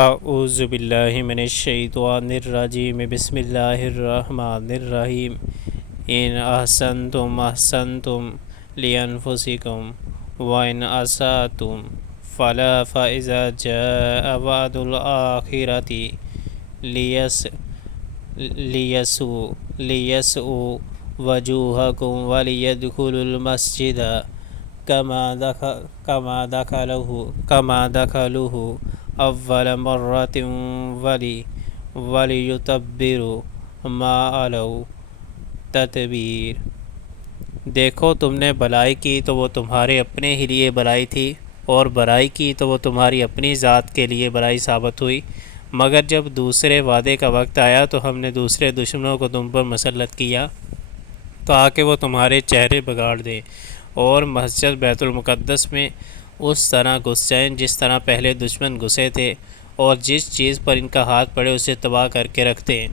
اعوذ باللہ من الشیطان الرجیم بسم اللہ الرحمن الرحیم ان احسنتم احسنتم لانفسکم وان اسأتم فلا فاذا جاء وعد الآخرۃ لیسوء وجوہکم ولیدخلوا المسجد كما دخلوه اول مرۃ ولیتبروا ما علوا تتبیر۔ دیکھو تم نے بھلائی کی تو وہ تمہارے اپنے ہی لیے بھلائی تھی، اور برائی کی تو وہ تمہاری اپنی ذات کے لیے برائی ثابت ہوئی، مگر جب دوسرے وعدے کا وقت آیا تو ہم نے دوسرے دشمنوں کو تم پر مسلط کیا تاکہ وہ تمہارے چہرے بگاڑ دیں، اور مسجد بیت المقدس میں اس طرح گھس جائیں جس طرح پہلے دشمن گھسے تھے، اور جس چیز پر ان کا ہاتھ پڑے اسے تباہ کر کے رکھ دیں۔